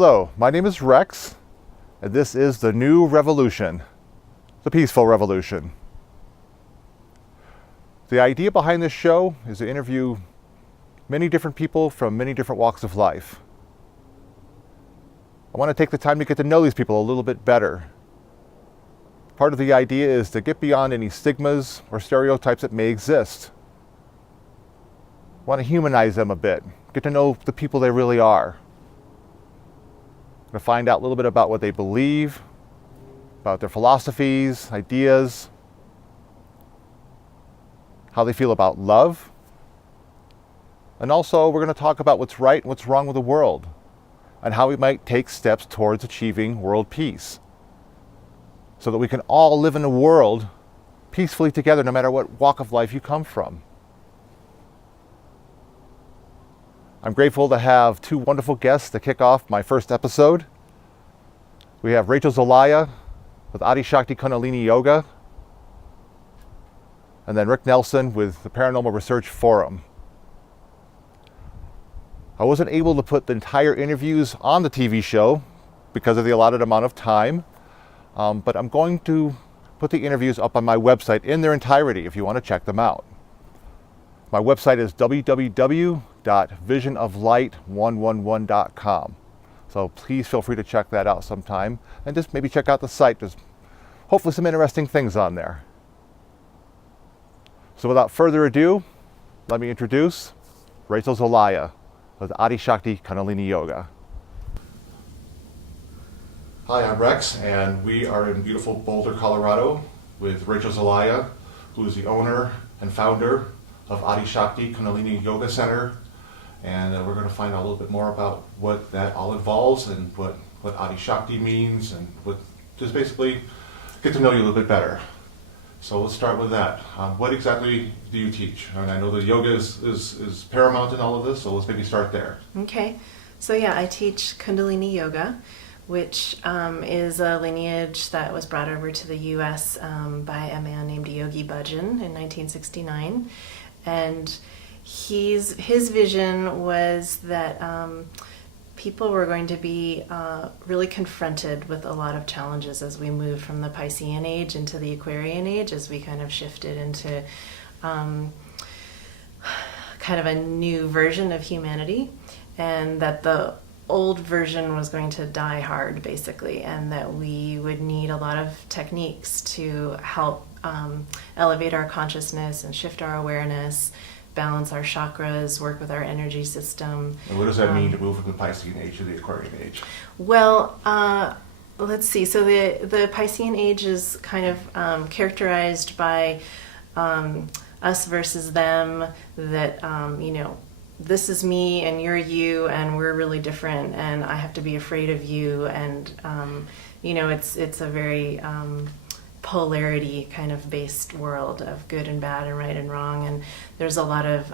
Hello, my name is Rex, and this is the New Revolution, the Peaceful Revolution. The idea behind this show is to interview many different people from many different walks of life. I want to take the time to get to know these people a little bit better. Part of the idea is to get beyond any stigmas or stereotypes that may exist. I want to humanize them a bit, get to know the people they really are. To find out a little bit about what they believe, about their philosophies, ideas, how they feel about love. And also we're going to talk about what's right and what's wrong with the world, and how we might take steps towards achieving world peace, so that we can all live in a world peacefully together no matter what walk of life you come from. I'm grateful to have two wonderful guests to kick off my first episode. We have Rachel Zelaya with Shakti Kundalini Yoga, and then Rick Nelson with the Paranormal Research Forum. I wasn't able to put the entire interviews on the TV show because of the allotted amount of time, but I'm going to put the interviews up on my website in their entirety if you want to check them out. My website is www.visionoflight111.com. So please feel free to check that out sometime, and just maybe check out the site. There's hopefully some interesting things on there. So without further ado, let me introduce Rachel Zelaya with Shakti Kundalini Yoga. Hi, I'm Rex, and we are in beautiful Boulder, Colorado with Rachel Zelaya, who is the owner and founder of Shakti Kundalini Yoga Center, and we're going to find out a little bit more about what that all involves and what Shakti means, and just basically get to know you a little bit better. So let's start with that. What exactly do you teach? And I know that yoga is paramount in all of this, so let's maybe start there. Okay, so yeah, I teach Kundalini Yoga, which is a lineage that was brought over to the U.S. By a man named Yogi Bhajan in 1969. And his vision was that people were going to be really confronted with a lot of challenges as we moved from the Piscean age into the Aquarian age, as we kind of shifted into kind of a new version of humanity, and that the old version was going to die hard, basically, and that we would need a lot of techniques to help elevate our consciousness and shift our awareness, balance our chakras, work with our energy system. And what does that mean to move from the Piscean age to the Aquarian age? Well, let's see. So the Piscean age is kind of characterized by us versus them, that, this is me and you're you and we're really different and I have to be afraid of you, and it's a very polarity kind of based world of good and bad and right and wrong, and there's a lot of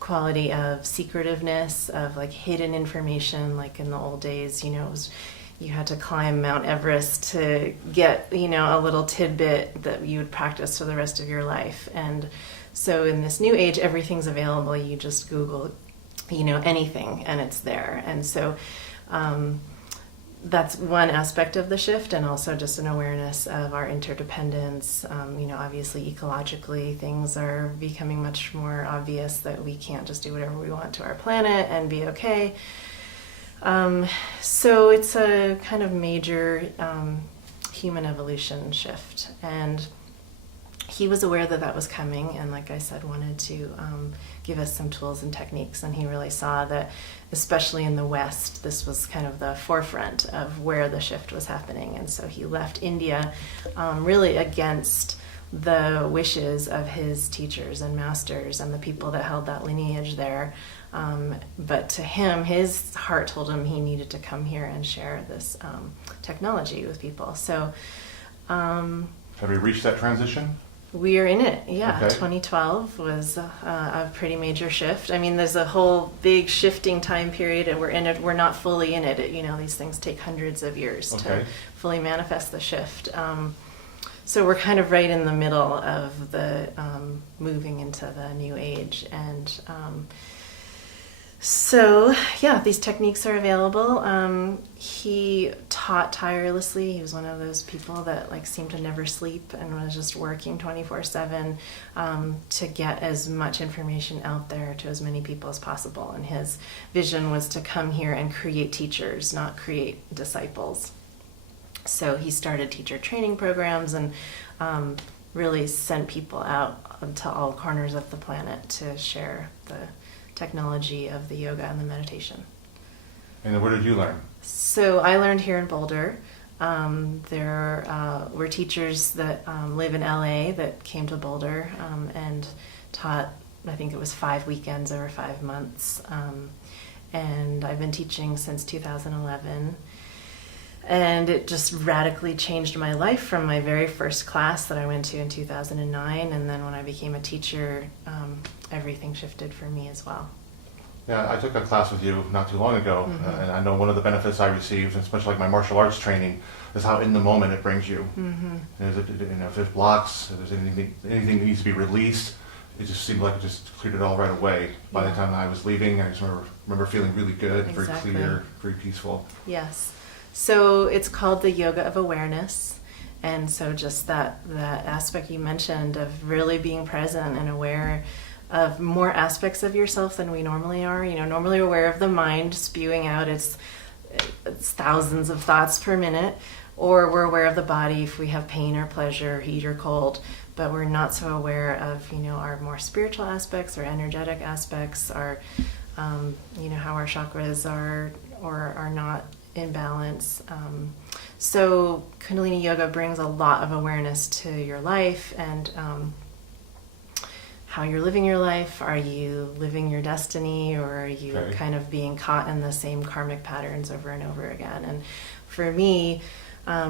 quality of secretiveness, of like hidden information. Like in the old days, it was, you had to climb Mount Everest to get a little tidbit that you would practice for the rest of your life. And so in this new age, everything's available. You just Google, anything, and it's there. And so that's one aspect of the shift, and also just an awareness of our interdependence. Obviously ecologically, things are becoming much more obvious that we can't just do whatever we want to our planet and be okay. So it's a kind of major human evolution shift, and he was aware that that was coming, and like I said, wanted to give us some tools and techniques. And he really saw that, especially in the West, this was kind of the forefront of where the shift was happening. And so he left India really against the wishes of his teachers and masters and the people that held that lineage there. But to him, his heart told him he needed to come here and share this technology with people. So have we reached that transition? We are in it, yeah. Okay. 2012 was a pretty major shift. I mean, there's a whole big shifting time period, and we're in it. We're not fully in it. These things take hundreds of years to fully manifest the shift. So we're kind of right in the middle of the moving into the new age, and So, yeah, these techniques are available. He taught tirelessly. He was one of those people that like seemed to never sleep and was just working 24/7 to get as much information out there to as many people as possible. And his vision was to come here and create teachers, not create disciples. So he started teacher training programs and really sent people out to all corners of the planet to share the technology of the yoga and the meditation. And where did you learn? So I learned here in Boulder. There were teachers that live in LA that came to Boulder and taught, I think it was 5 weekends over 5 months. And I've been teaching since 2011. And it just radically changed my life from my very first class that I went to in 2009. And then when I became a teacher, everything shifted for me as well. Yeah, I took a class with you not too long ago, and I know one of the benefits I received, especially like my martial arts training, is how in the moment it brings you. And if there's blocks, if there's anything that needs to be released, it just seemed like it just cleared it all right away. By the time I was leaving, I just remember feeling really good, very clear, very peaceful. Yes. So it's called the yoga of awareness. And so just that aspect you mentioned of really being present and aware of more aspects of yourself than we normally are. You know, normally aware of the mind spewing out its thousands of thoughts per minute, or we're aware of the body if we have pain or pleasure, heat or cold, but we're not so aware of, you know, our more spiritual aspects or energetic aspects, our, you know, how our chakras are or are not in balance. So Kundalini Yoga brings a lot of awareness to your life and how you're living your life. Are you living your destiny, or are you kind of being caught in the same karmic patterns over and over again? And for me,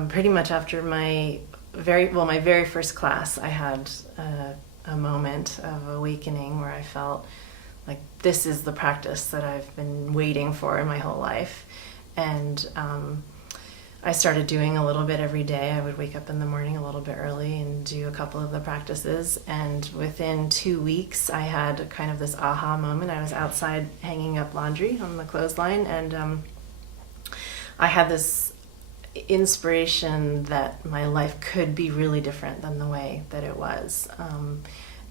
pretty much after my very first class, I had a moment of awakening where I felt like this is the practice that I've been waiting for in my whole life. And I started doing a little bit every day. I would wake up in the morning a little bit early and do a couple of the practices. And within 2 weeks, I had kind of this aha moment. I was outside hanging up laundry on the clothesline, and I had this inspiration that my life could be really different than the way that it was.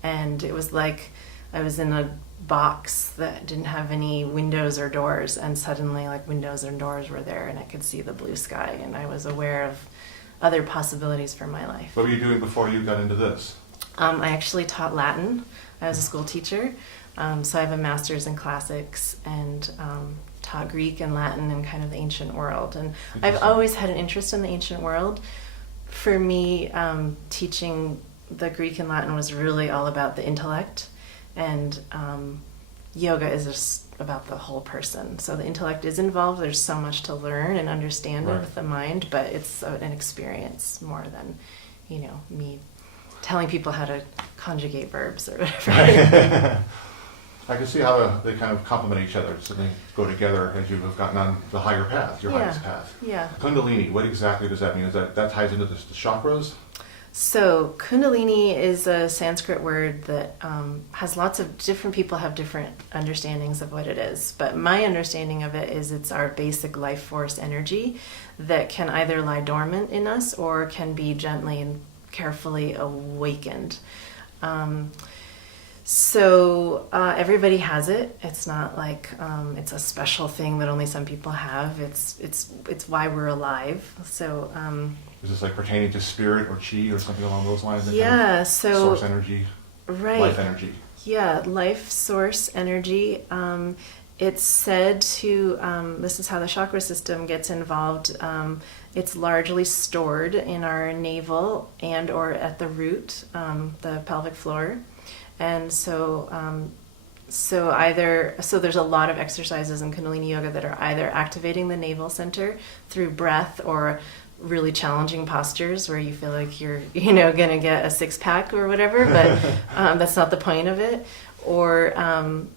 And it was like I was in a box that didn't have any windows or doors, and suddenly like windows and doors were there, and I could see the blue sky, and I was aware of other possibilities for my life. What were you doing before you got into this? I actually taught Latin. I was a school teacher, so I have a master's in classics, and taught Greek and Latin in kind of the ancient world. And I've always had an interest in the ancient world. For me, teaching the Greek and Latin was really all about the intellect. And yoga is just about the whole person. So the intellect is involved. There's so much to learn and understand with the mind, but it's an experience more than, you know, me telling people how to conjugate verbs or whatever. I can see how they kind of complement each other, so they go together as you have gotten on the higher path, your highest path. Yeah. Kundalini, what exactly does that mean? Is that ties into the chakras? So Kundalini is a Sanskrit word that has lots of different people have different understandings of what it is. But my understanding of it is it's our basic life force energy that can either lie dormant in us or can be gently and carefully awakened. So everybody has it. It's not like it's a special thing that only some people have. It's why we're alive. So. Is this like pertaining to spirit or chi or something along those lines? Yeah, so source energy, life energy. Yeah, life source energy. It's said to. This is how the chakra system gets involved. It's largely stored in our navel and or at the root, the pelvic floor, and so. So there's a lot of exercises in Kundalini Yoga that are either activating the navel center through breath or really challenging postures where you feel like you're, you know, gonna get a six-pack or whatever, but that's not the point of it. Or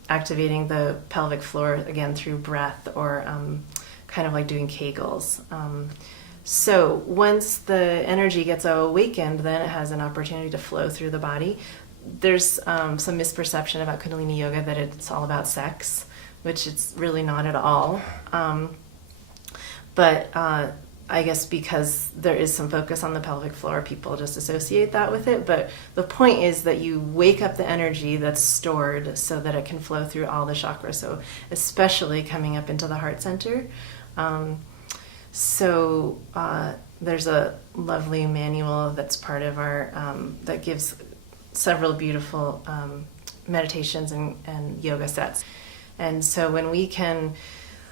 activating the pelvic floor again through breath, or kind of like doing Kegels. So once the energy gets awakened, then it has an opportunity to flow through the body. There's some misperception about Kundalini Yoga that it's all about sex, which it's really not at all. But I guess because there is some focus on the pelvic floor, people just associate that with it. But the point is that you wake up the energy that's stored so that it can flow through all the chakras. So especially coming up into the heart center. There's a lovely manual that's part of our, that gives several beautiful meditations and yoga sets. And so when we can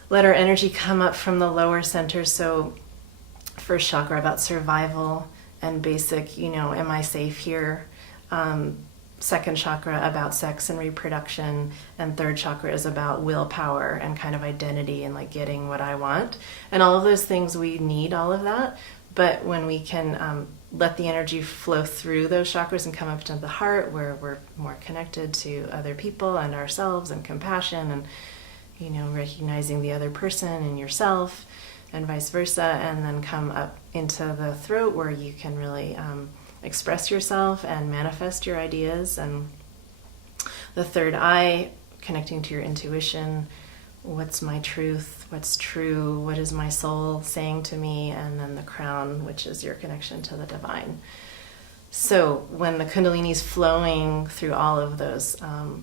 let our energy come up from the lower center, so first chakra about survival and basic, am I safe here? Second chakra about sex and reproduction, and third chakra is about willpower and kind of identity and like getting what I want. And all of those things, we need all of that. But when we can let the energy flow through those chakras and come up to the heart, where we're more connected to other people and ourselves, and compassion, and recognizing the other person and yourself, and vice versa, and then come up into the throat where you can really express yourself and manifest your ideas. And the third eye, connecting to your intuition. What's my truth? What's true? What is my soul saying to me? And then the crown, which is your connection to the divine. So when the Kundalini is flowing through all of those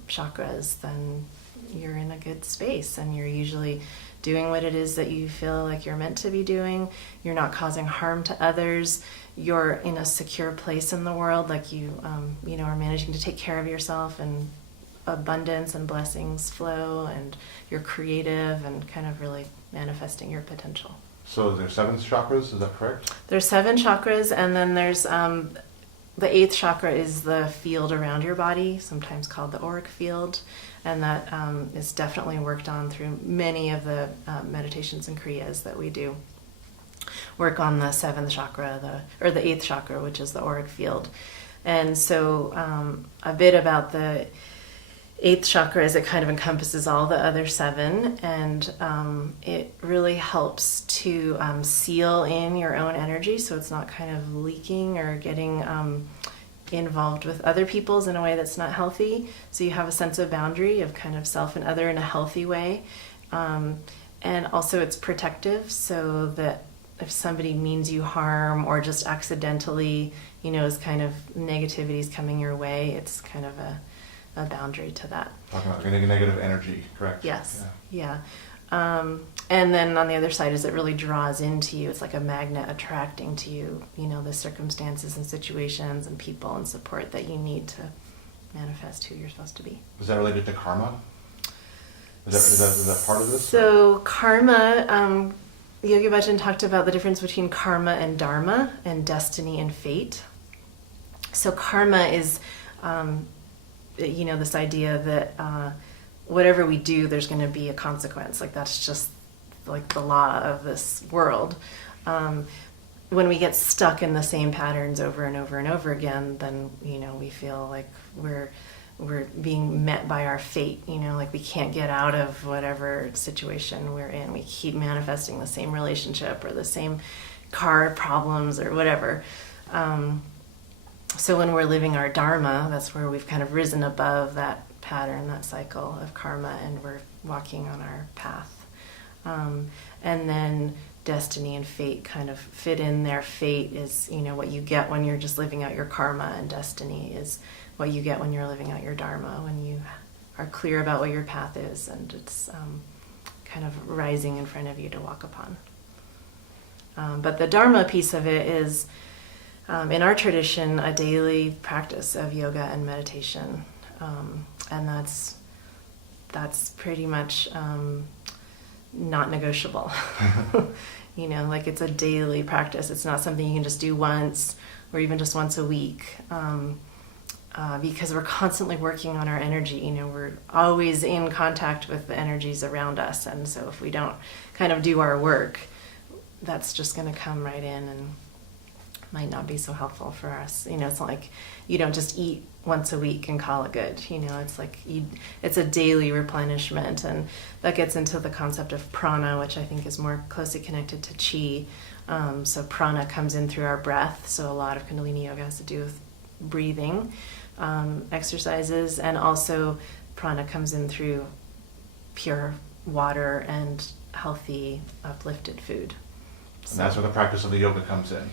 chakras, then you're in a good space, and you're usually doing what it is that you feel like you're meant to be doing. You're not causing harm to others. You're in a secure place in the world, like you are managing to take care of yourself, and abundance and blessings flow, and you're creative and kind of really manifesting your potential. So there's 7 chakras, is that correct? There's 7 chakras, and then there's the 8th chakra is the field around your body, sometimes called the auric field, and that is definitely worked on through many of the meditations and kriyas that we do. Work on the 7th chakra, or the 8th chakra, which is the auric field. And so a bit about the 8th chakra is it kind of encompasses all the other 7, and it really helps to seal in your own energy, so it's not kind of leaking or getting involved with other people's in a way that's not healthy. So you have a sense of boundary of kind of self and other in a healthy way. And also it's protective, so that if somebody means you harm or just accidentally, is kind of negativity is coming your way, it's kind of a boundary to that. Talking about negative energy, correct? Yes. Yeah. And then on the other side is it really draws into you. It's like a magnet attracting to you, the circumstances and situations and people and support that you need to manifest who you're supposed to be. Is that related to karma? Is that part of this? So karma, Yogi Bhajan talked about the difference between karma and dharma, and destiny and fate. So karma is this idea that whatever we do, there's going to be a consequence. Like that's just like the law of this world. When we get stuck in the same patterns over and over and over again, then we feel like we're being met by our fate. Like we can't get out of whatever situation we're in. We keep manifesting the same relationship or the same car problems or whatever. So when we're living our dharma, that's where we've kind of risen above that pattern, that cycle of karma, and we're walking on our path. And then destiny and fate kind of fit in there. Fate is, what you get when you're just living out your karma, and destiny is what you get when you're living out your dharma, when you are clear about what your path is, and it's kind of rising in front of you to walk upon. But the dharma piece of it is, in our tradition, a daily practice of yoga and meditation, and that's pretty much not negotiable. Like it's a daily practice. It's not something you can just do once or even just once a week, because we're constantly working on our energy. We're always in contact with the energies around us, and so if we don't kind of do our work, that's just going to come right in and might not be so helpful for us. It's not like you don't just eat once a week and call it good. It's like it's a daily replenishment, and that gets into the concept of prana, which I think is more closely connected to chi. So prana comes in through our breath. So a lot of Kundalini Yoga has to do with breathing exercises, and also prana comes in through pure water and healthy, uplifted food. And that's where the practice of the yoga comes in.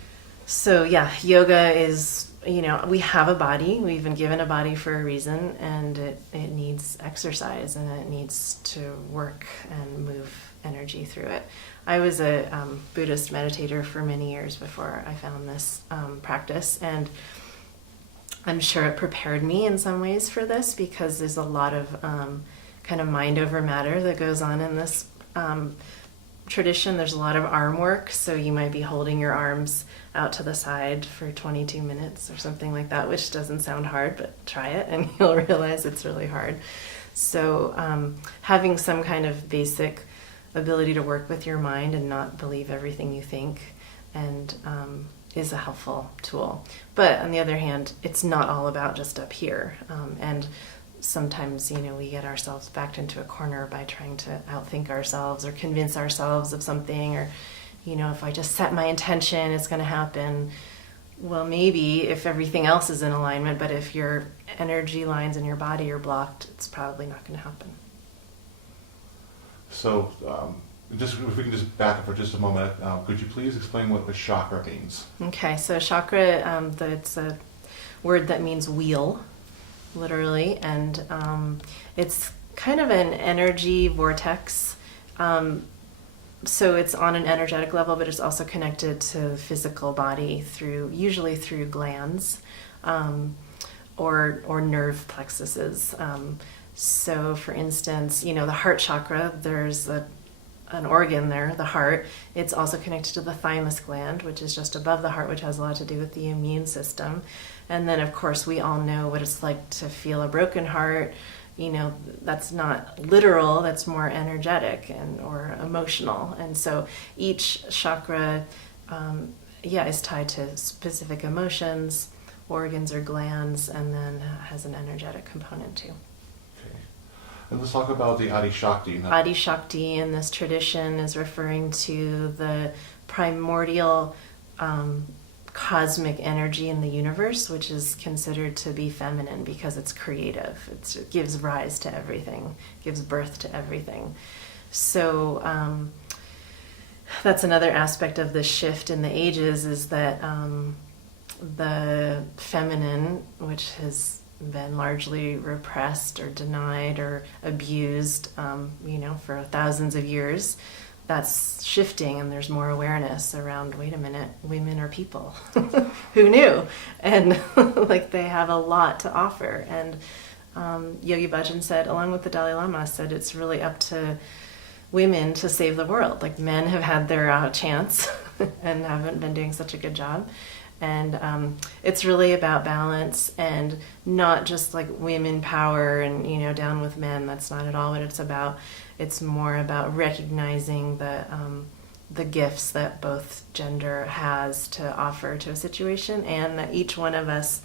So yeah, yoga is, we have a body. We've been given a body for a reason, and it needs exercise, and it needs to work and move energy through it. I was a Buddhist meditator for many years before I found this practice, and I'm sure it prepared me in some ways for this, because there's a lot of kind of mind over matter that goes on in this tradition. There's a lot of arm work, so you might be holding your arms out to the side for 22 minutes or something like that, which doesn't sound hard, but try it and you'll realize it's really hard. So having some kind of basic ability to work with your mind and not believe everything you think and is a helpful tool. But on the other hand, it's not all about just up here. And sometimes, we get ourselves backed into a corner by trying to outthink ourselves or convince ourselves of something, or, if I just set my intention, it's going to happen. Well, maybe if everything else is in alignment, but if your energy lines in your body are blocked, it's probably not going to happen. So, if we can just back up for just a moment, could you please explain what the chakra means? Okay, so chakra, it's a word that means wheel, literally, and it's kind of an energy vortex. So it's on an energetic level, but it's also connected to the physical body usually through glands or nerve plexuses. So, for instance, the heart chakra, there's an organ there, the heart. It's also connected to the thymus gland, which is just above the heart, which has a lot to do with the immune system. And then, of course, we all know what it's like to feel a broken heart. That's not literal, that's more energetic or emotional. And so each chakra, is tied to specific emotions, organs or glands, and then has an energetic component too. Okay. And let's talk about the Adi Shakti. Adi Shakti in this tradition is referring to the primordial cosmic energy in the universe, which is considered to be feminine because it's creative. It gives rise to everything, gives birth to everything. So that's another aspect of the shift in the ages, is that the feminine, which has been largely repressed or denied or abused, for thousands of years, that's shifting, and there's more awareness around, wait a minute, women are people. Who knew? And they have a lot to offer. And Yogi Bhajan said, along with the Dalai Lama, said it's really up to women to save the world. Men have had their chance and haven't been doing such a good job. And it's really about balance, and not just women power and down with men. That's not at all what it's about. It's more about recognizing the gifts that both gender has to offer to a situation, and that each one of us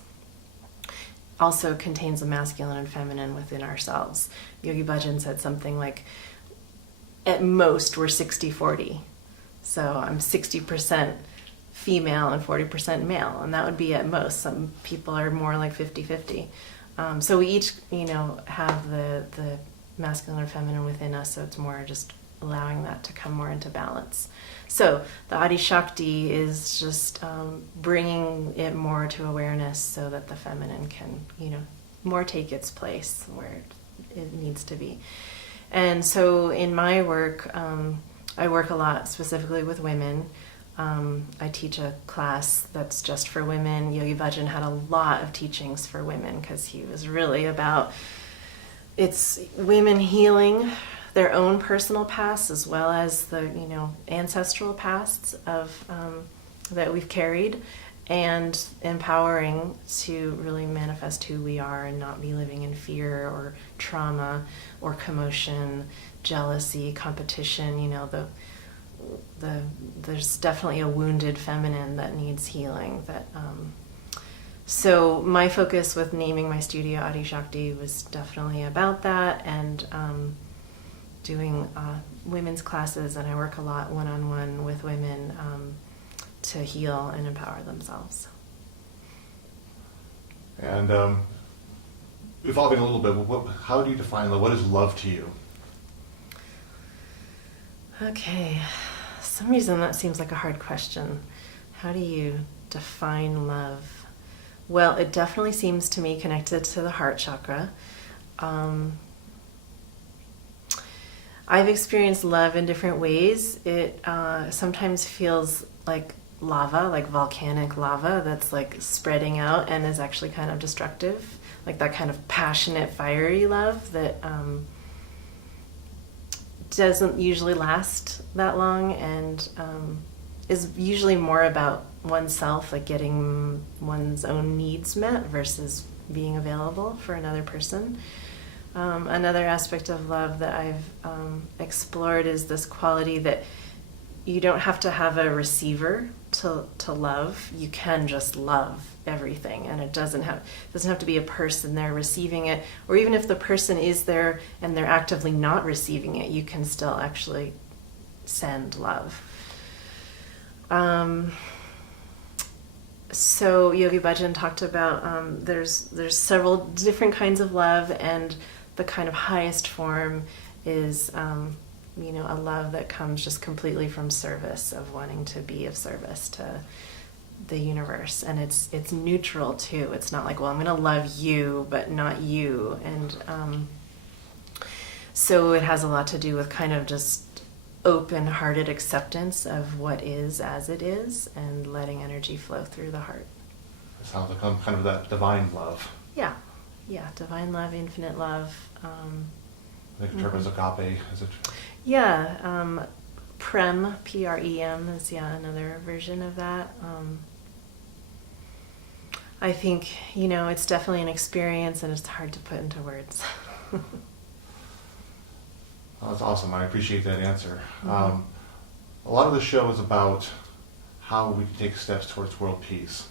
also contains a masculine and feminine within ourselves. Yogi Bhajan said something like, at most we're 60-40. So I'm 60% female and 40% male, and that would be at most. Some people are more like 50-50. So we each, have the masculine or feminine within us, so it's more just allowing that to come more into balance. So the Adi Shakti is just bringing it more to awareness so that the feminine can, more take its place where it needs to be. And so in my work, I work a lot specifically with women. I teach a class that's just for women. Yogi Bhajan had a lot of teachings for women because he was really about it's women healing their own personal pasts as well as the ancestral pasts of that we've carried, and empowering to really manifest who we are and not be living in fear or trauma or commotion, jealousy, competition. There's definitely a wounded feminine that needs healing. So my focus with naming my studio Adi Shakti was definitely about that, and doing women's classes, and I work a lot one-on-one with women to heal and empower themselves. And evolving a little bit, how do you define love? What is love to you? Okay, for some reason that seems like a hard question. How do you define love? Well, it definitely seems to me connected to the heart chakra. I've experienced love in different ways. It sometimes feels like lava, like volcanic lava that's like spreading out and is actually kind of destructive. Like that kind of passionate, fiery love that doesn't usually last that long and is usually more about oneself, like getting one's own needs met versus being available for another person. Another aspect of love that I've explored is this quality that you don't have to have a receiver to love. You can just love everything, and it doesn't have to be a person there receiving it, or even if the person is there and they're actively not receiving it, you can still actually send love. So Yogi Bhajan talked about there's several different kinds of love, and the kind of highest form is a love that comes just completely from service, of wanting to be of service to the universe. And it's neutral too. It's not like, well, I'm going to love you but not you. And so it has a lot to do with kind of just open-hearted acceptance of what is as it is and letting energy flow through the heart. It sounds like kind of that divine love. Yeah, divine love, infinite love. I think the term is agape. Is it? Yeah, Prem, P-R-E-M is another version of that. I think, it's definitely an experience and it's hard to put into words. Oh, that's awesome. I appreciate that answer. Mm-hmm. A lot of the show is about how we can take steps towards world peace.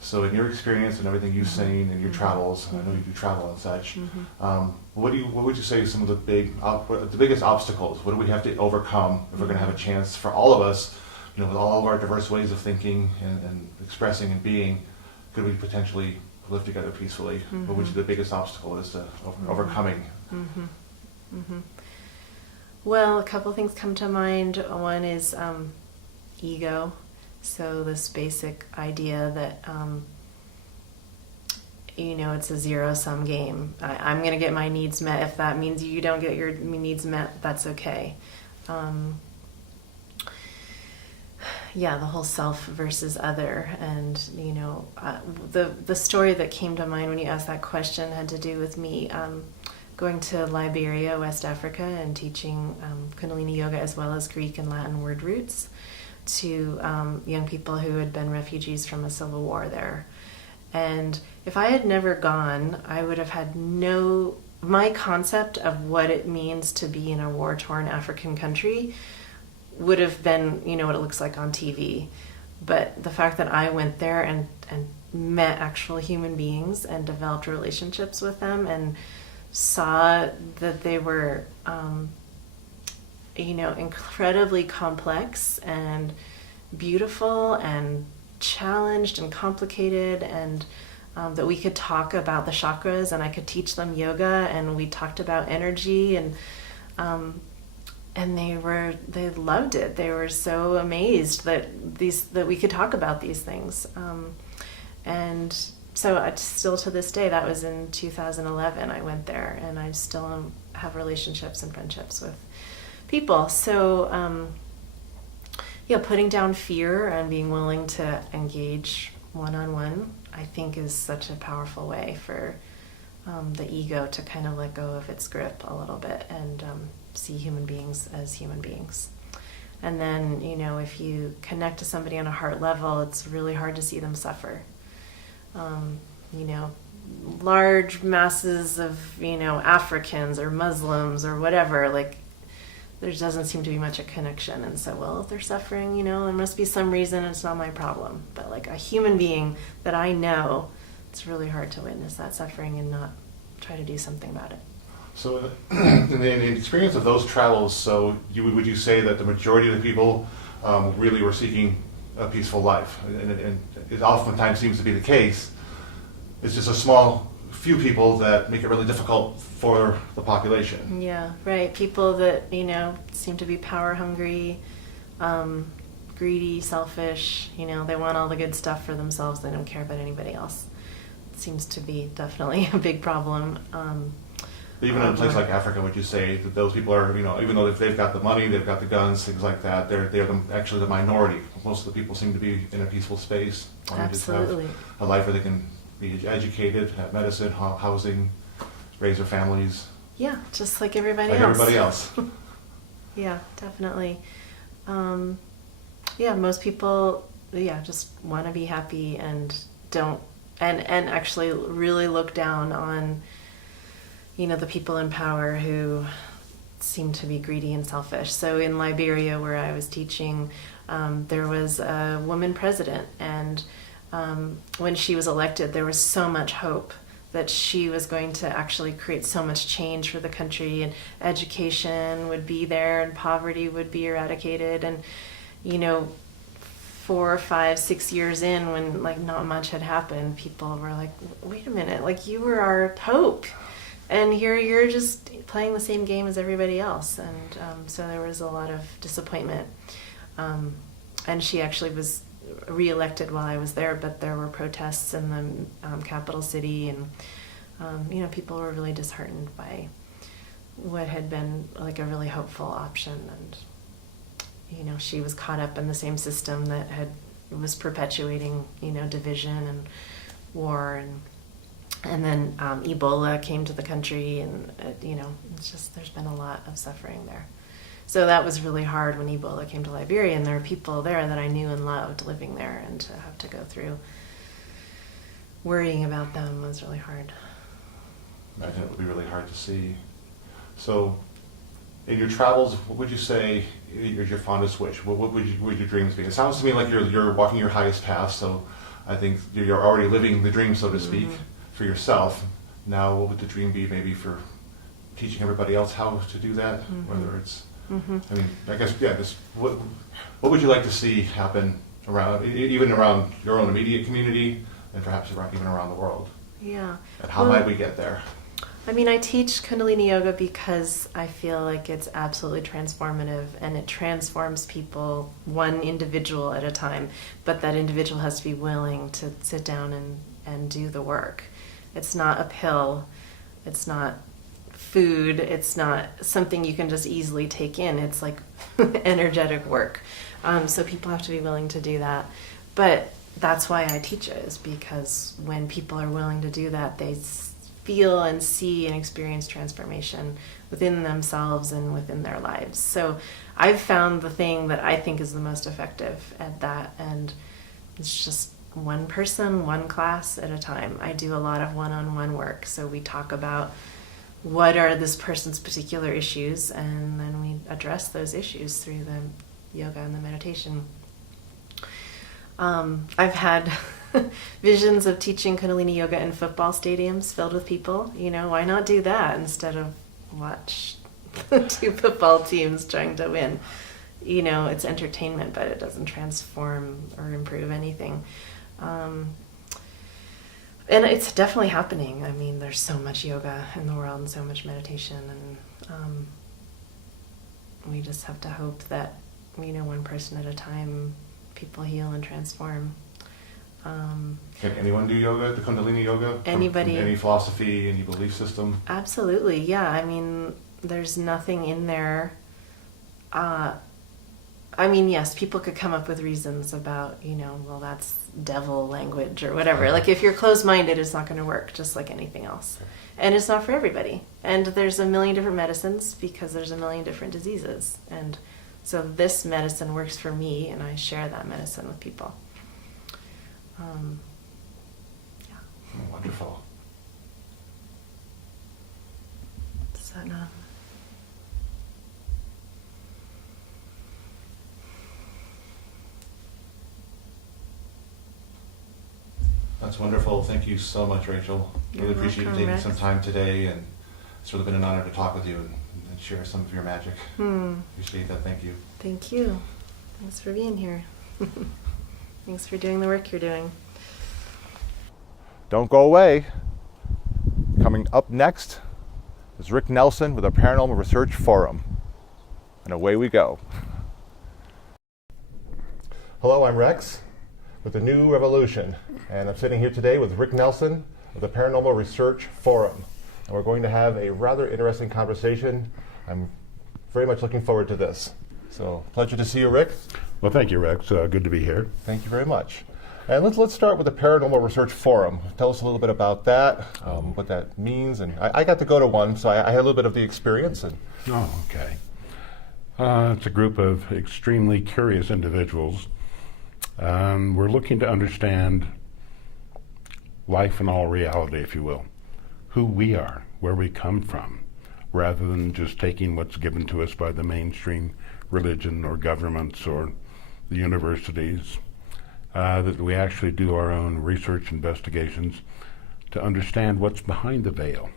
So in your experience and everything you've seen in your travels, I know you do travel and such, what would you say are some of the biggest obstacles? What do we have to overcome if we're going to have a chance for all of us, with all of our diverse ways of thinking and expressing and being, could we potentially live together peacefully? What would you the biggest obstacle is to overcoming? Well, a couple things come to mind. One is ego. So this basic idea that, it's a zero-sum game. I'm going to get my needs met. If that means you don't get your needs met, that's okay. The whole self versus other. And, the story that came to mind when you asked that question had to do with me going to Liberia, West Africa, and teaching Kundalini Yoga as well as Greek and Latin word roots to young people who had been refugees from a civil war there. And if I had never gone, I would have had my concept of what it means to be in a war-torn African country would have been, what it looks like on TV. But the fact that I went there and met actual human beings and developed relationships with them and saw that they were incredibly complex and beautiful and challenged and complicated, and that we could talk about the chakras and I could teach them yoga, and we talked about energy, and they loved it. They were so amazed that we could talk about these things, and so still to this day, that was in 2011, I went there, and I still have relationships and friendships with people. So, putting down fear and being willing to engage one-on-one, I think is such a powerful way for the ego to kind of let go of its grip a little bit and see human beings as human beings. And then, if you connect to somebody on a heart level, it's really hard to see them suffer. Large masses of, Africans or Muslims or whatever, like, there doesn't seem to be much a connection. And so, well, if they're suffering, there must be some reason, it's not my problem. But like a human being that I know, it's really hard to witness that suffering and not try to do something about it. So in the experience of those travels, so would you say that the majority of the people really were seeking a peaceful life? And it oftentimes seems to be the case. It's just a small few people that make it really difficult for the population. Yeah, right. People that, seem to be power hungry, greedy, selfish, they want all the good stuff for themselves. They don't care about anybody else. It seems to be definitely a big problem. Even in a place like Africa, would you say that those people are, even though they've got the money, they've got the guns, things like that, they're actually the minority. Most of the people seem to be in a peaceful space. Absolutely. Just have a life where they can be educated, have medicine, housing, raise their families. Yeah, just like everybody else. Like everybody else. Yeah, definitely. Most people, just want to be happy and don't, and actually really look down on, the people in power who seem to be greedy and selfish. So in Liberia, where I was teaching, there was a woman president, and when she was elected, there was so much hope that she was going to actually create so much change for the country, and education would be there and poverty would be eradicated. And 4, 5, 6 years in, when not much had happened, people were like, wait a minute, you were our hope, and here you're just playing the same game as everybody else. And so there was a lot of disappointment, and she actually was re-elected while I was there, but there were protests in the capital city, and people were really disheartened by what had been a really hopeful option. And she was caught up in the same system that was perpetuating division and war, and then Ebola came to the country, and it's just, there's been a lot of suffering there. So that was really hard when Ebola came to Liberia, and there were people there that I knew and loved living there, and to have to go through worrying about them was really hard. Imagine it would be really hard to see. So, in your travels, what would you say is your fondest wish? What would your dreams be? It sounds to me like you're walking your highest path, so I think you're already living the dream, so to speak, for yourself. Now, what would the dream be maybe for teaching everybody else how to do that? Whether it's, I mean, I guess, just what would you like to see happen even around your own immediate community, and perhaps even around the world? Yeah. And how might we get there? I mean, I teach Kundalini Yoga because I feel like it's absolutely transformative, and it transforms people one individual at a time, but that individual has to be willing to sit down and do the work. It's not a pill, it's not food, it's not something you can just easily take in. It's like energetic work. So people have to be willing to do that. But that's why I teach it, is because when people are willing to do that, they feel and see and experience transformation within themselves and within their lives. So I've found the thing that I think is the most effective at that, and it's just one person, one class at a time. I do a lot of one-on-one work, so we talk about what are this person's particular issues, and then we address those issues through the yoga and the meditation. I've had visions of teaching Kundalini Yoga in football stadiums filled with people. Why not do that instead of watch 2 football teams trying to win? It's entertainment, but it doesn't transform or improve anything. And it's definitely happening. I mean, there's so much yoga in the world and so much meditation, and we just have to hope that, one person at a time, people heal and transform. Can anyone do yoga, the Kundalini Yoga? Anybody. From any philosophy, any belief system? Absolutely, yeah. I mean, there's nothing in there. Yes, people could come up with reasons about, well, that's devil language or whatever. Like, if you're closed-minded, it's not going to work, just like anything else. And it's not for everybody. And there's a million different medicines because there's a million different diseases. And so this medicine works for me, and I share that medicine with people. Yeah. Oh, wonderful. Does that That's wonderful. Thank you so much, Rachel. You're Really appreciate you welcome, taking Rex. some time today, and it's really been an honor to talk with you and share some of your magic. Appreciate that. Thank you. Thank you. Thanks for being here. Thanks for doing the work you're doing. Don't go away. Coming up next is Rick Nelson with the Paranormal Research Forum. And away we go. Hello, I'm Rex with the New Revolution, and I'm sitting here today with Rick Nelson of the Paranormal Research Forum. And we're going to have a rather interesting conversation. I'm very much looking forward to this. So, pleasure to see you, Rick. Well, thank you, Rex. Good to be here. Thank you very much. And let's start with the Paranormal Research Forum. Tell us a little bit about that, what that means. And I got to go to one, so I had a little bit of the experience. And Okay. It's a group of extremely curious individuals. We're looking to understand life in all reality, if you will, who we are, where we come from, rather than just taking what's given to us by the mainstream religion or governments or the universities, that we actually do our own research investigations to understand what's behind the veil.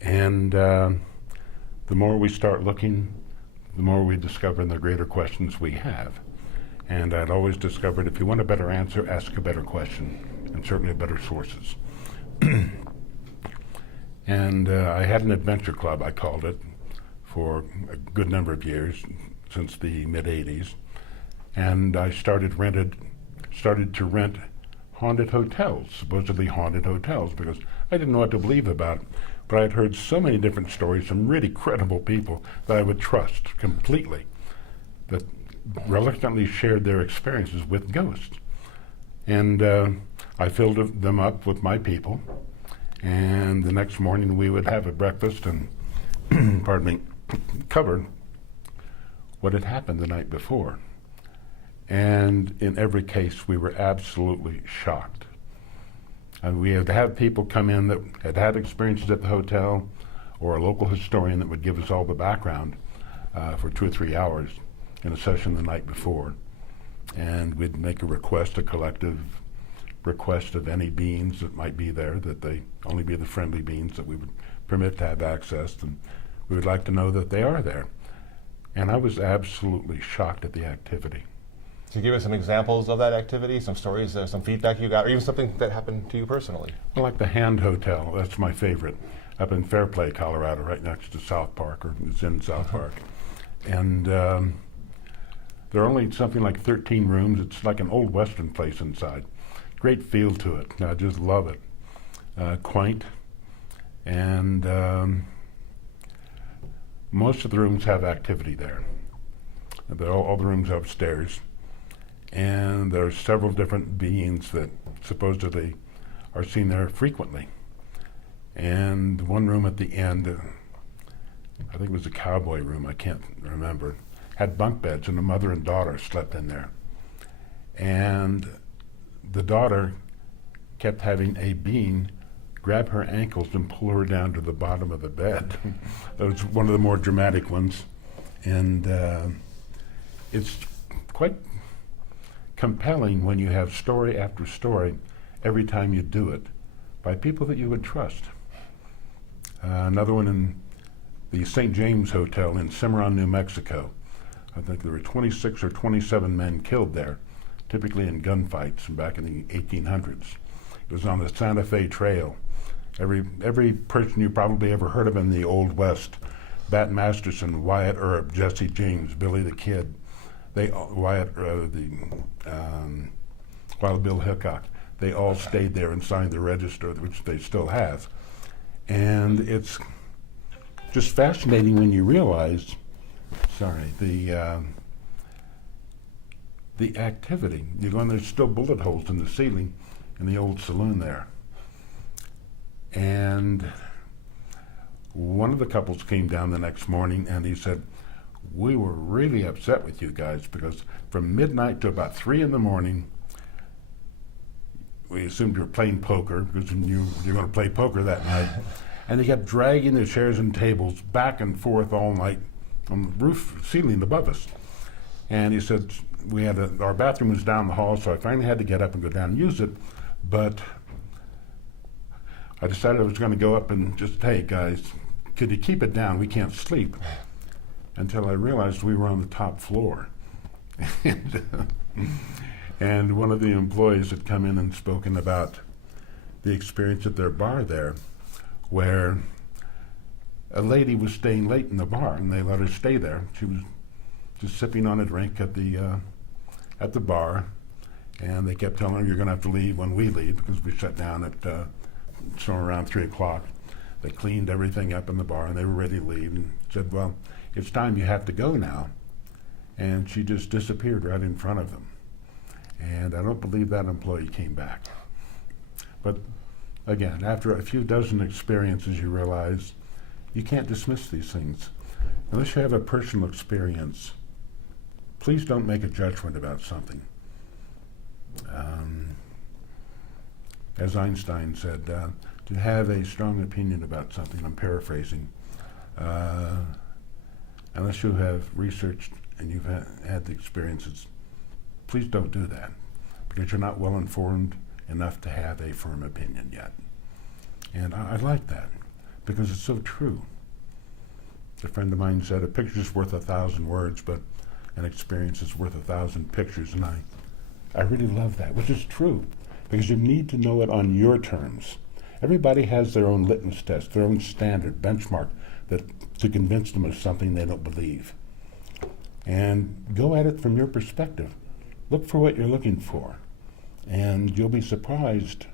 And the more we start looking, the more we discover the greater questions we have. And I'd always discovered if you want a better answer, ask a better question, and certainly better sources. And I had an adventure club, I called it, for a good number of years, since the mid-'80s. And I started to rent haunted hotels, supposedly haunted hotels, because I didn't know what to believe about it. But I'd heard so many different stories from really credible people that I would trust completely, that reluctantly shared their experiences with ghosts. And I filled them up with my people, and the next morning we would have a breakfast and, pardon me, cover what had happened the night before. And in every case, we were absolutely shocked. And we had to have people come in that had had experiences at the hotel, or a local historian that would give us all the background for 2 or 3 hours in a session the night before. And we'd make a request, a collective request of any beings that might be there, that they only be the friendly beings that we would permit to have access, and we would like to know that they are there. And I was absolutely shocked at the activity. can you give us some examples of that activity, some stories, some feedback you got, or even something that happened to you personally? Well, like the Hand Hotel, that's my favorite, up in Fairplay, Colorado, right next to South Park, or it's in South Park. And there are only something like 13 rooms. It's like an old Western place inside. Great feel to it. I just love it. Quaint. And most of the rooms have activity there. All the rooms upstairs. And there are several different beings that supposedly are seen there frequently. And one room at the end, I think it was a cowboy room, I can't remember, had bunk beds, and a mother and daughter slept in there. And the daughter kept having a being grab her ankles and pull her down to the bottom of the bed. That was one of the more dramatic ones. And it's quite compelling when you have story after story every time you do it by people that you would trust. Another one in the St. James Hotel in Cimarron, New Mexico. I think there were 26 or 27 men killed there, typically in gunfights back in the 1800s. It was on the Santa Fe Trail. Every person you probably ever heard of in the Old West, Bat Masterson, Wyatt Earp, Jesse James, Billy the Kid, Wild Bill Hickok, they all stayed there and signed the register, which they still have. And it's just fascinating when you realize, the activity. You go in, there's still bullet holes in the ceiling in the old saloon there. And one of the couples came down the next morning and he said, "We were really upset with you guys because from midnight to about 3 in the morning, we assumed you were playing poker because you're going to play poker that night." And they kept dragging the chairs and tables back and forth all night on the roof ceiling above us. And he said, our bathroom was down the hall, so I finally had to get up and go down and use it. But I decided I was going to go up and just, "Hey guys, could you keep it down? We can't sleep." Until I realized we were on the top floor. And one of the employees had come in and spoken about the experience at their bar there, where a lady was staying late in the bar, and they let her stay there. She was just sipping on a drink at the bar, and they kept telling her, "You're going to have to leave when we leave," because we shut down at somewhere around 3 o'clock. They cleaned everything up in the bar, and they were ready to leave, and said, "Well, it's time, you have to go now." And she just disappeared right in front of them. And I don't believe that employee came back. But again, after a few dozen experiences, you realize you can't dismiss these things. Unless you have a personal experience, please don't make a judgment about something. As Einstein said, to have a strong opinion about something, I'm paraphrasing, unless you have researched and you've had the experiences, please don't do that, because you're not well informed enough to have a firm opinion yet. And I like that, because it's so true. A friend of mine said, "A picture's worth 1,000 words, but an experience is worth 1,000 pictures." And I really love that, which is true, because you need to know it on your terms. Everybody has their own litmus test, their own standard, benchmark, that to convince them of something they don't believe. And go at it from your perspective. Look for what you're looking for, and you'll be surprised.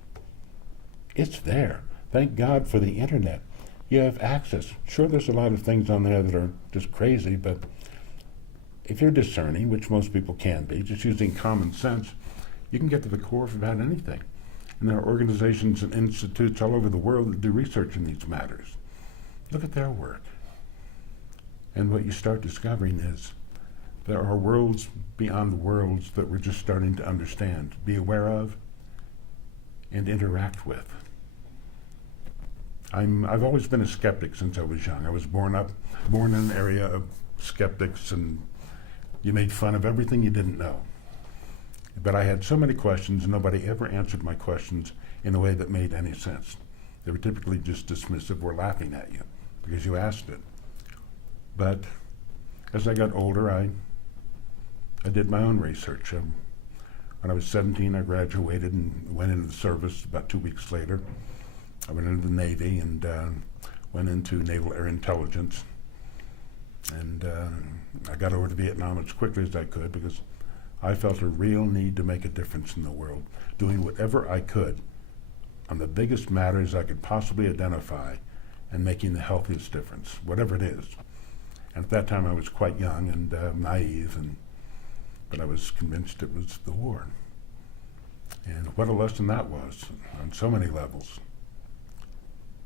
It's there. Thank God for the internet. You have access. Sure, there's a lot of things on there that are just crazy, but if you're discerning, which most people can be, just using common sense, you can get to the core of about anything. And there are organizations and institutes all over the world that do research in these matters. Look at their work. And what you start discovering is there are worlds beyond the worlds that we're just starting to understand, be aware of, and interact with. I've always been a skeptic since I was young. I was born in an area of skeptics, and you made fun of everything you didn't know. But I had so many questions, and nobody ever answered my questions in a way that made any sense. They were typically just dismissive or laughing at you because you asked it. But as I got older, I did my own research. When I was 17, I graduated and went into the service. About 2 weeks later, I went into the Navy and went into Naval Air Intelligence. And I got over to Vietnam as quickly as I could because I felt a real need to make a difference in the world, doing whatever I could on the biggest matters I could possibly identify and making the healthiest difference, whatever it is. And at that time I was quite young and naive, but I was convinced it was the war. And what a lesson that was on so many levels.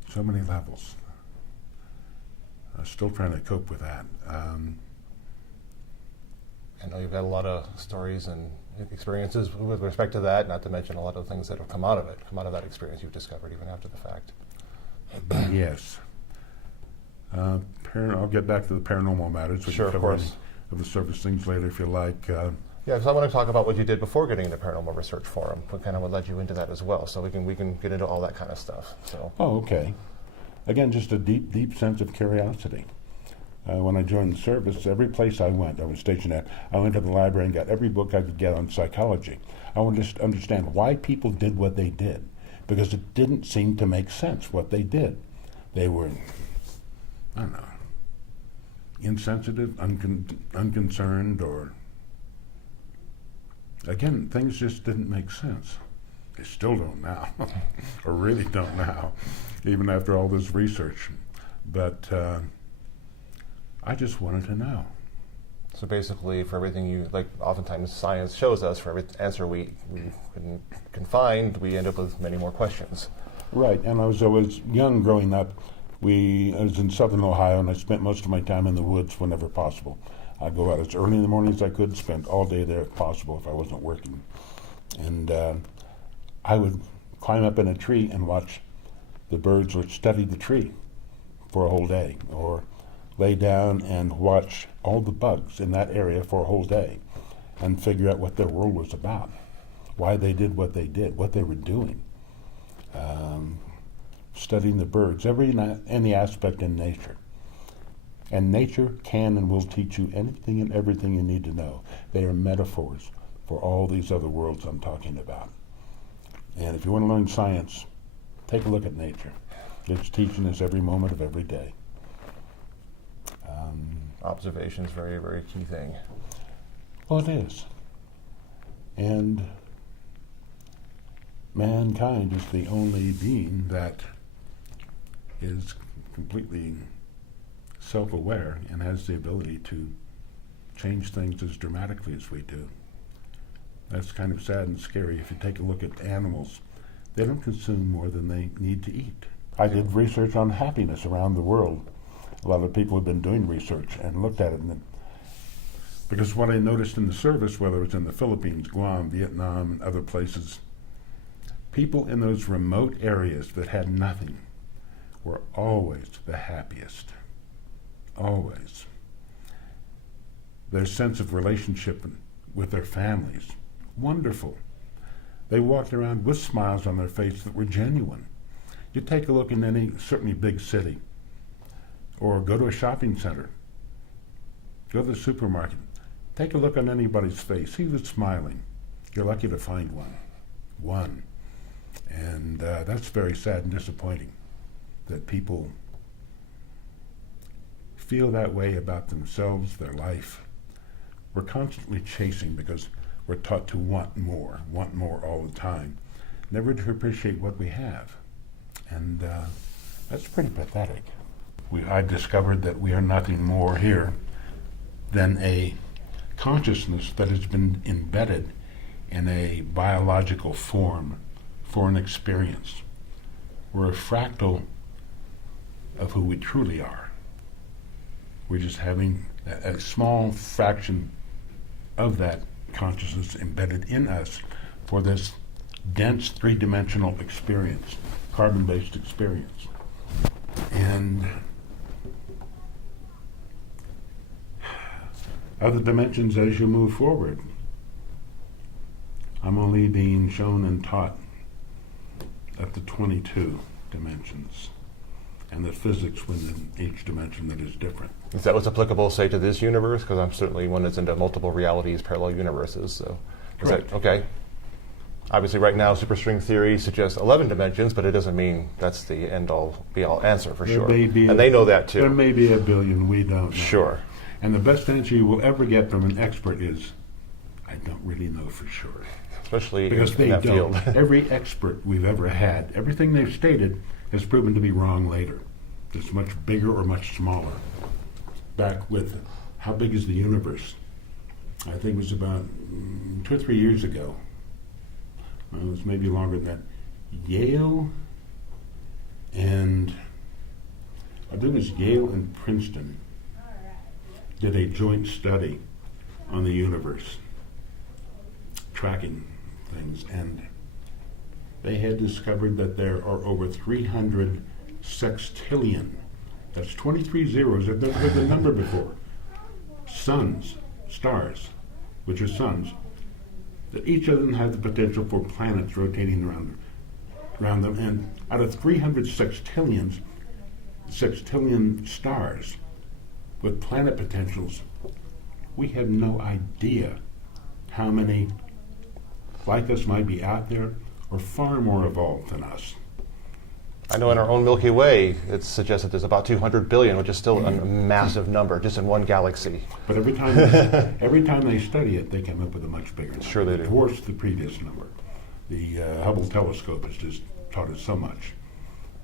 So many levels. I'm still trying to cope with that. I know you've had a lot of stories and experiences with respect to that, not to mention a lot of things that have come out of that experience you've discovered even after the fact. Yes. I'll get back to the paranormal matters. We Sure, can of cover course. any of the surface things later if you like. Yeah, because I want to talk about what you did before getting into Paranormal Research Forum. What kind of what led you into that as well, so we can get into all that kind of stuff. So. Oh, okay. Again, just a deep, deep sense of curiosity. When I joined the service, every place I went, I was stationed at, I went to the library and got every book I could get on psychology. I wanted to understand why people did what they did, because it didn't seem to make sense what they did. They were, I don't know, insensitive, unconcerned, or, again, things just didn't make sense. They still don't now, or really don't now, even after all this research. But I just wanted to know. So basically, for everything you, like oftentimes science shows us, for every answer we can find, we end up with many more questions. Right, and I was young growing up. I was in southern Ohio, and I spent most of my time in the woods whenever possible. I'd go out as early in the morning as I could, spend all day there if possible if I wasn't working. And I would climb up in a tree and watch the birds or study the tree for a whole day, or lay down and watch all the bugs in that area for a whole day and figure out what their world was about, why they did what they did, what they were doing. Studying the birds, any aspect in nature. And nature can and will teach you anything and everything you need to know. They are metaphors for all these other worlds I'm talking about. And if you want to learn science, take a look at nature. It's teaching us every moment of every day. Observation is very, very key thing. Well, it is. And mankind is the only being that is completely self-aware and has the ability to change things as dramatically as we do. That's kind of sad and scary. If you take a look at animals, they don't consume more than they need to eat. I did research on happiness around the world. A lot of people have been doing research and looked at it, because what I noticed in the service, whether it's in the Philippines, Guam, Vietnam, and other places, people in those remote areas that had nothing were always the happiest. Always. Their sense of relationship with their families, wonderful. They walked around with smiles on their face that were genuine. You take a look in any, certainly big city, or go to a shopping center, go to the supermarket, take a look on anybody's face. He was smiling. You're lucky to find one. And that's very sad and disappointing that people feel that way about themselves, their life. We're constantly chasing because we're taught to want more all the time, never to appreciate what we have. And that's pretty pathetic. I've discovered that we are nothing more here than a consciousness that has been embedded in a biological form for an experience. We're a fractal of who we truly are. We're just having a small fraction of that consciousness embedded in us for this dense three-dimensional experience, carbon-based experience. And other dimensions as you move forward. I'm only being shown and taught up to 22 dimensions, and the physics within each dimension that is different. Is that what's applicable, say, to this universe? Because I'm certainly one that's into multiple realities, parallel universes. So, Correct. Okay. Obviously, right now, Superstring Theory suggests 11 dimensions, but it doesn't mean that's the end-all, be-all answer for sure. And they know that too. There may be a billion, we don't know. Sure. And the best answer you will ever get from an expert is, I don't really know for sure. Especially Because in they that don't. field. Every expert we've ever had, everything they've stated has proven to be wrong later. It's much bigger or much smaller. Back with how big is the universe? I think it was about 2 or 3 years ago. It was maybe longer than that. Yale and I think it was Yale and Princeton did a joint study on the universe, tracking things, and they had discovered that there are over 300 sextillion, that's 23 zeros, I've never heard the number before, suns, stars, which are suns, that each of them have the potential for planets rotating around them, and out of 300 sextillion stars with planet potentials, we have no idea how many like us might be out there or far more evolved than us. I know in our own Milky Way, it's suggested there's about 200 billion, which is still a massive number, just in one galaxy. But every time they study it, they come up with a much bigger number. Sure they do. It dwarfs the previous number. The Hubble Telescope has just taught us so much.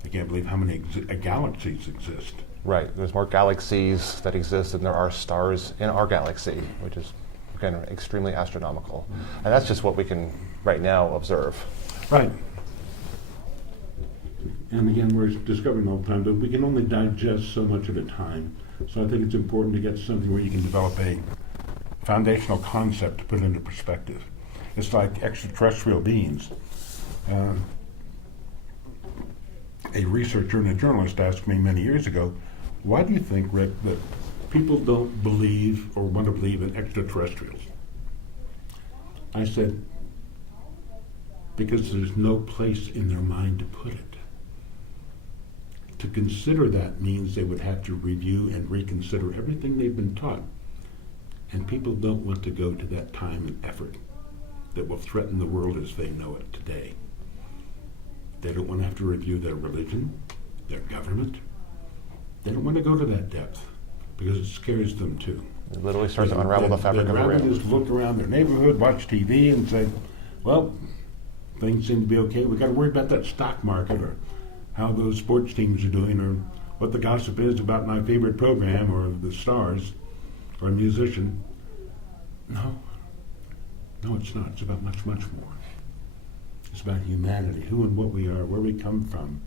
I can't believe how many galaxies exist. Right. There's more galaxies that exist than there are stars in our galaxy, which is, again, extremely astronomical. And that's just what we can, right now, observe. Right. And again, we're discovering all the time that we can only digest so much at a time. So I think it's important to get something where you can develop a foundational concept to put into perspective. It's like extraterrestrial beings. A researcher and a journalist asked me many years ago, why do you think, Rick, that people don't believe or want to believe in extraterrestrials? I said, because there's no place in their mind to put it. To consider that means they would have to review and reconsider everything they've been taught. And people don't want to go to that time and effort that will threaten the world as they know it today. They don't want to have to review their religion, their government. They don't want to go to that depth because it scares them too. It literally starts to unravel the fabric of They'd the rather reality. just look around their neighborhood, watch TV, and say, well, things seem to be okay. We got to worry about that stock market or how those sports teams are doing or what the gossip is about my favorite program or the stars or a musician. No, it's not. It's about much, much more. It's about humanity, who and what we are, where we come from,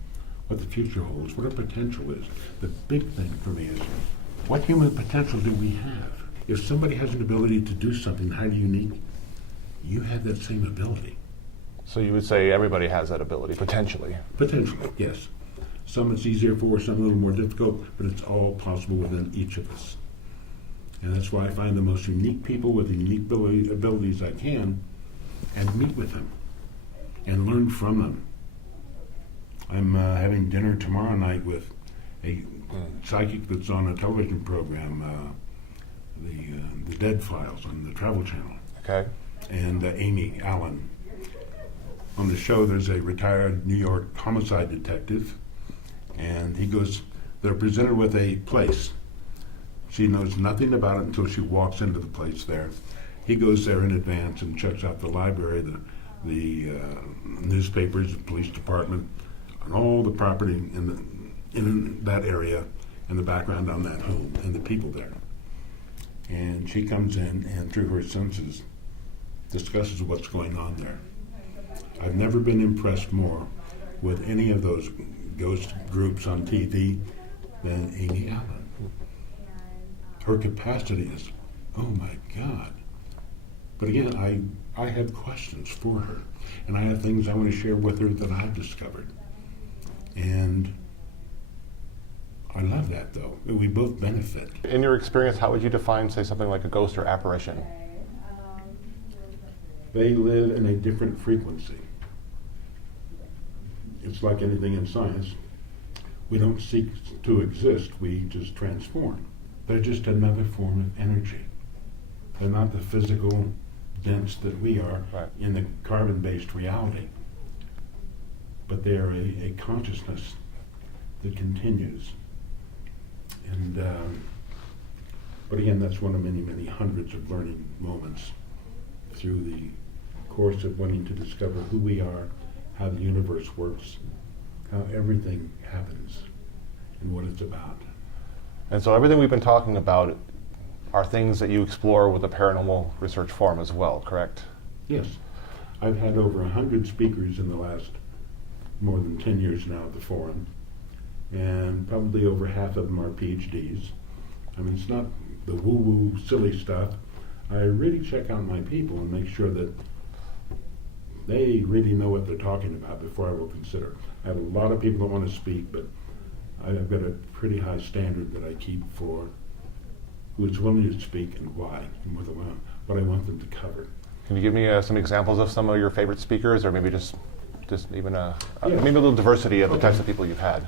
what the future holds, what our potential is. The big thing for me is, what human potential do we have? If somebody has an ability to do something highly unique, you have that same ability. So you would say everybody has that ability, potentially. Potentially, yes. Some it's easier for, some a little more difficult, but it's all possible within each of us. And that's why I find the most unique people with the unique abilities I can and meet with them and learn from them. I'm having dinner tomorrow night with a psychic that's on a television program, the Dead Files on the Travel Channel, Okay. and Amy Allen. On the show, there's a retired New York homicide detective, and they're presented with a place. She knows nothing about it until she walks into the place there. He goes there in advance and checks out the library, the newspapers, the police department, and all the property in that area and the background on that home and the people there. And she comes in and through her senses discusses what's going on there. I've never been impressed more with any of those ghost groups on TV than Amy Allen. Her capacity is, oh my God. But again, I have questions for her, and I have things I want to share with her that I've discovered. And I love that, though. We both benefit. In your experience, how would you define, say, something like a ghost or apparition? They live in a different frequency. It's like anything in science. We don't seek to exist, we just transform. They're just another form of energy. They're not the physical dense that we are Right. in the carbon-based reality. But they are a consciousness that continues. And but again, that's one of many, many hundreds of learning moments through the course of wanting to discover who we are, how the universe works, how everything happens, and what it's about. And so everything we've been talking about are things that you explore with the Paranormal Research Forum as well, correct? Yes. I've had over 100 speakers in the last more than 10 years now at the forum, and probably over half of them are PhDs. I mean, it's not the woo-woo silly stuff. I really check out my people and make sure that they really know what they're talking about before I will consider. I have a lot of people that want to speak, but I've got a pretty high standard that I keep for who's willing to speak and why, and what I want them to cover. Can you give me some examples of some of your favorite speakers, or maybe just even Yeah. maybe a little diversity of the Okay. types of people you've had?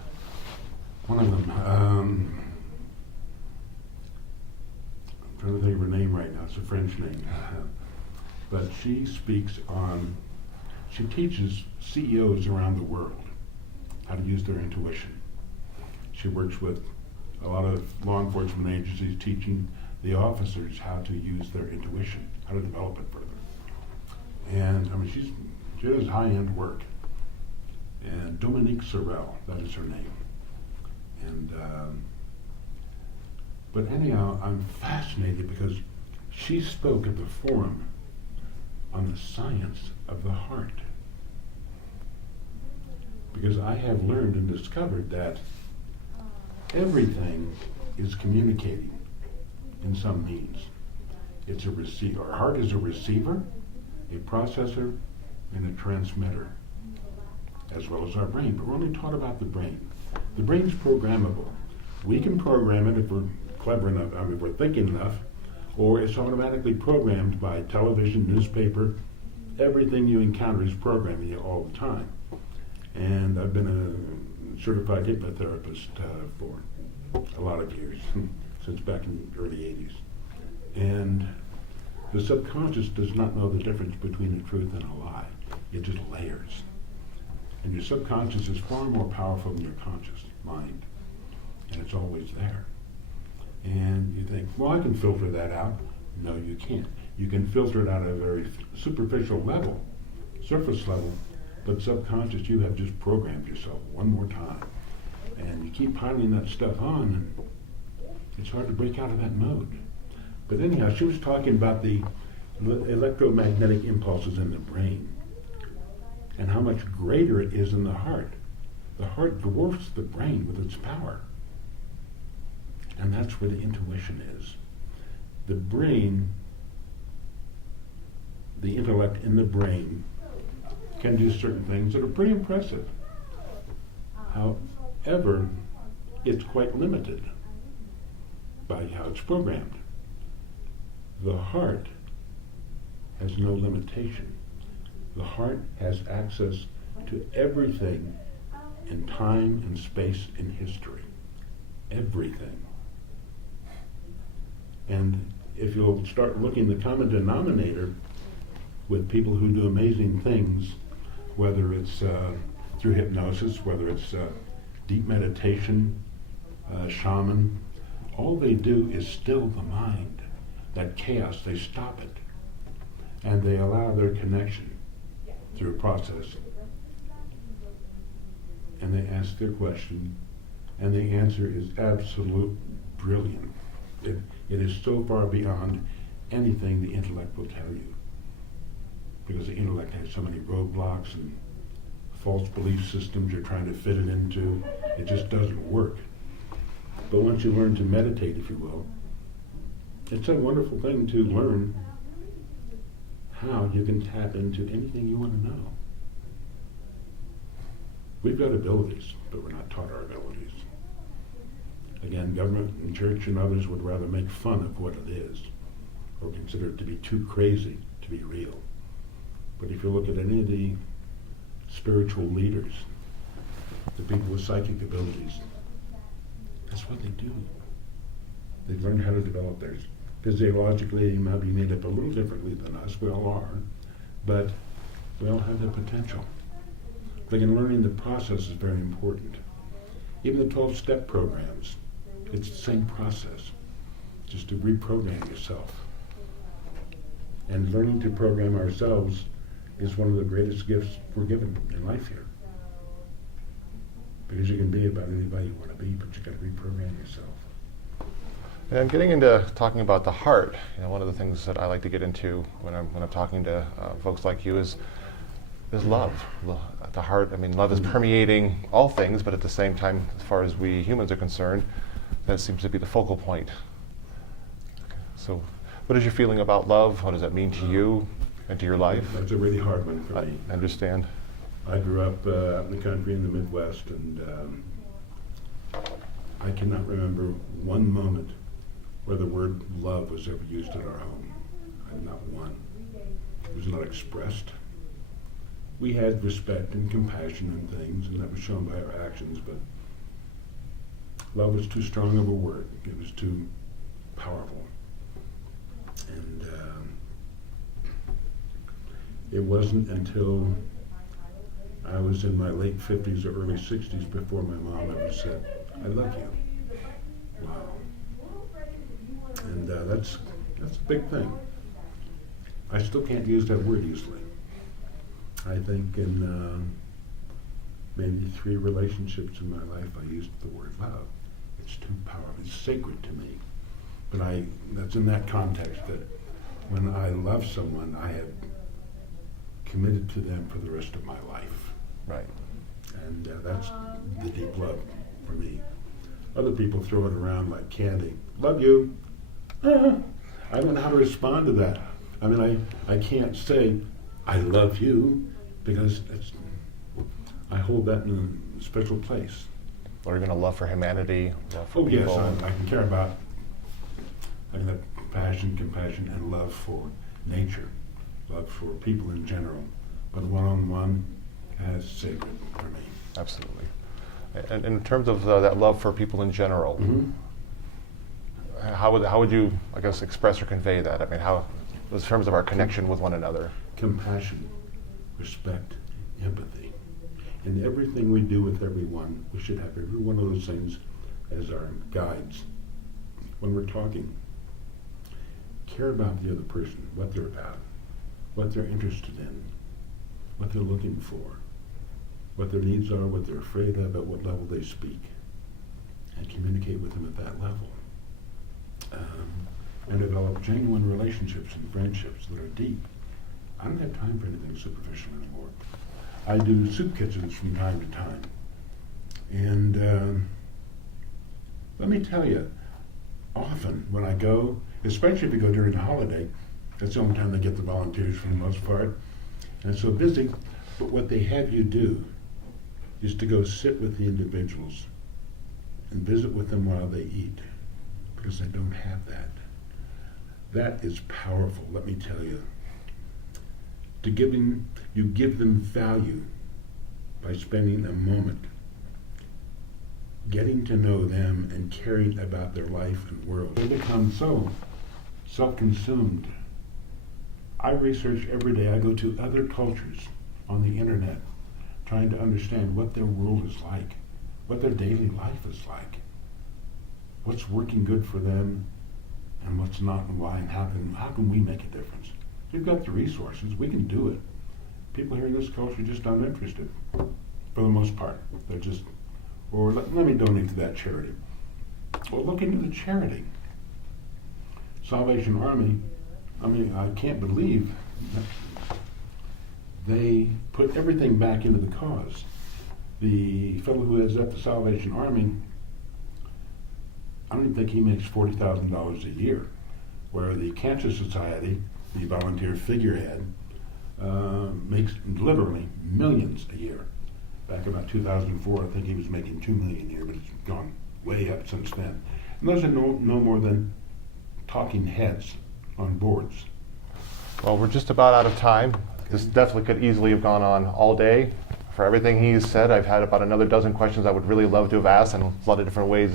One of them, I'm trying to think of her name right now, it's a French name. But she teaches CEOs around the world how to use their intuition. She works with a lot of law enforcement agencies teaching the officers how to use their intuition, how to develop it further. And I mean, she does high-end work. And Dominique Sorel, that is her name. And but anyhow, I'm fascinated because she spoke at the forum on the science of the heart. Because I have learned and discovered that everything is communicating in some means. It's a receiver. Our heart is a receiver, a processor, and a transmitter, as well as our brain. But we're only taught about the brain. The brain's programmable. We can program it if we're clever enough, I mean, if we're thinking enough, or it's automatically programmed by television, newspaper. Everything you encounter is programming you all the time. And I've been a certified hypnotherapist for a lot of years, since back in the early 80s. And the subconscious does not know the difference between a truth and a lie. It just layers. And your subconscious is far more powerful than your conscious mind. And it's always there. And you think, well, I can filter that out. No, you can't. You can filter it out at a very superficial level, surface level, but subconscious, you have just programmed yourself one more time. And you keep piling that stuff on, and it's hard to break out of that mode. But anyhow, she was talking about the electromagnetic impulses in the brain and how much greater it is in the heart. The heart dwarfs the brain with its power. And that's where the intuition is. The brain, the intellect in the brain, can do certain things that are pretty impressive. However, it's quite limited by how it's programmed. The heart has no limitation. The heart has access to everything in time and space in history. Everything. And if you'll start looking, the common denominator with people who do amazing things, whether it's through hypnosis, whether it's deep meditation, shaman, all they do is still the mind. That chaos, they stop it. And they allow their connection through processing. And they ask their question, and the answer is absolute brilliant. It is so far beyond anything the intellect will tell you. Because the intellect has so many roadblocks and false belief systems you're trying to fit it into. It just doesn't work. But once you learn to meditate, if you will, it's a wonderful thing to learn how you can tap into anything you want to know. We've got abilities, but we're not taught our abilities. Again, government and church and others would rather make fun of what it is, or consider it to be too crazy to be real. But if you look at any of the spiritual leaders, the people with psychic abilities, that's what they do. They've learned how to develop theirs. Physiologically, they might be made up a little differently than us. We all are. But we all have the potential. Again, learning the process is very important. Even the 12-step programs, it's the same process, just to reprogram yourself. And learning to program ourselves is one of the greatest gifts we're given in life here. Because you can be about anybody you want to be, but you got to reprogram yourself. And getting into talking about the heart, one of the things that I like to get into when I'm talking to folks like you is love. The heart, love is permeating all things, but at the same time, as far as we humans are concerned, that seems to be the focal point. So, what is your feeling about love? What does that mean to you and to your life? That's a really hard one for me. I understand. I grew up out in the country in the Midwest, and I cannot remember one moment where the word love was ever used in our home. Not one. It was not expressed. We had respect and compassion and things, and that was shown by our actions, but love was too strong of a word. It was too powerful. And it wasn't until I was in my late 50s or early 60s before my mom ever said, "I love you." Wow. And that's a big thing. I still can't use that word easily. I think in maybe 3 relationships in my life I used the word love. It's too powerful. It's sacred to me. But that's in that context that when I love someone, I have committed to them for the rest of my life. Right. And that's the deep love for me. Other people throw it around like candy. Love you. I don't know how to respond to that. I can't say, I love you, because I hold that in a special place. Or even a love for humanity, love for Yes, people. I can care about, I can have passion, compassion, and love for nature, love for people in general. But one-on-one is sacred for me. Absolutely. And in terms of that love for people in general, Mm-hmm. how would you, I guess, express or convey that? How, in terms of our connection with one another? Compassion, respect, empathy. And everything we do with everyone, we should have every one of those things as our guides when we're talking. Care about the other person, what they're about, what they're interested in, what they're looking for, what their needs are, what they're afraid of, at what level they speak, and communicate with them at that level. And develop genuine relationships and friendships that are deep. I don't have time for anything superficial anymore. I do soup kitchens from time to time. And let me tell you, often when I go, especially if you go during the holiday, that's the only time they get the volunteers for the most part, and it's so busy, but what they have you do is to go sit with the individuals and visit with them while they eat, because they don't have that. That is powerful, let me tell you. You give them value by spending a moment getting to know them and caring about their life and world. They become so self-consumed. I research every day. I go to other cultures on the internet trying to understand what their world is like, what their daily life is like, what's working good for them and what's not, and why, and how can we make a difference? We've got the resources, we can do it. People here in this culture just aren't interested, for the most part. They're just, or let me donate to that charity. Well, look into the charity. Salvation Army, I can't believe they put everything back into the cause. The fellow who heads up the Salvation Army, I don't even think he makes $40,000 a year, where the Cancer Society, the volunteer figurehead, makes literally millions a year. Back about 2004, I think he was making $2 million a year, but it's gone way up since then. And those are no more than talking heads on boards. Well, we're just about out of time. This definitely could easily have gone on all day. For everything he's said, I've had about another dozen questions I would really love to have asked, and a lot of different ways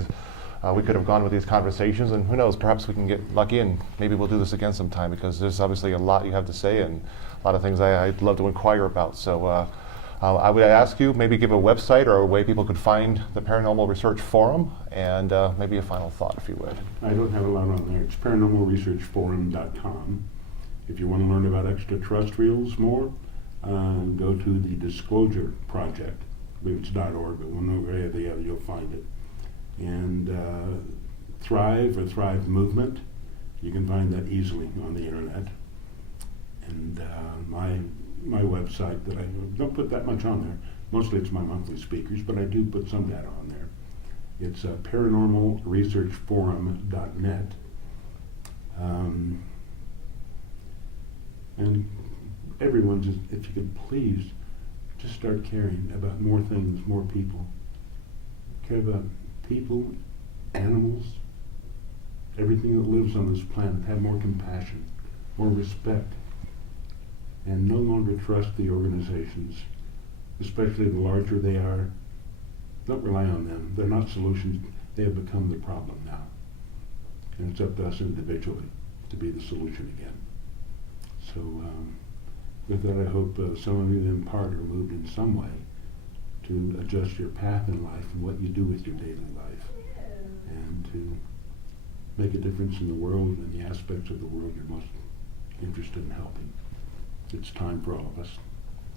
we could have gone with these conversations. And who knows, perhaps we can get lucky and maybe we'll do this again sometime, because there's obviously a lot you have to say and a lot of things I'd love to inquire about. So I would ask you, maybe give a website or a way people could find the Paranormal Research Forum, and maybe a final thought, if you would. I don't have a lot on there. It's paranormalresearchforum.com. If you want to learn about extraterrestrials more, go to the Disclosure Project. I believe it's .org, but one way or the other you'll find it. And Thrive or Thrive Movement, you can find that easily on the internet. And my website, that I don't put that much on there. Mostly it's my monthly speakers, but I do put some data on there. It's paranormalresearchforum.net. And everyone, just, if you could please, just start caring about more things, more people. Care about people, animals, everything that lives on this planet. Have more compassion, more respect, and no longer trust the organizations, especially the larger they are. Don't rely on them. They're not solutions. They have become the problem now. And it's up to us individually to be the solution again. So with that, I hope some of you in part are moved in some way to adjust your path in life and what you do with your daily life, and to make a difference in the world and the aspects of the world you're most interested in helping. It's time for all of us.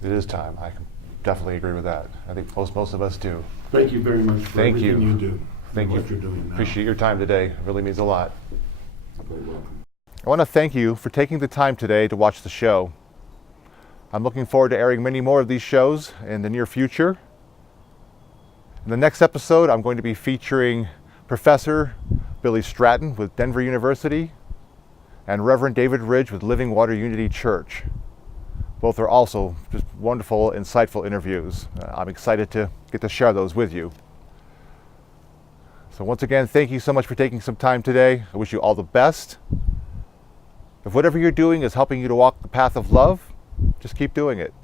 It is time. I can definitely agree with that. I think most of us do. Thank you very much for everything you do. Thank you. What you're doing now. Appreciate your time today. It really means a lot. You're very welcome. I want to thank you for taking the time today to watch the show. I'm looking forward to airing many more of these shows in the near future. In the next episode, I'm going to be featuring Professor Billy Stratton with Denver University and Reverend David Ridge with Living Water Unity Church. Both are also just wonderful, insightful interviews. I'm excited to get to share those with you. So once again, thank you so much for taking some time today. I wish you all the best. If whatever you're doing is helping you to walk the path of love, just keep doing it.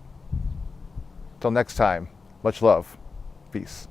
Until next time, much love. Peace.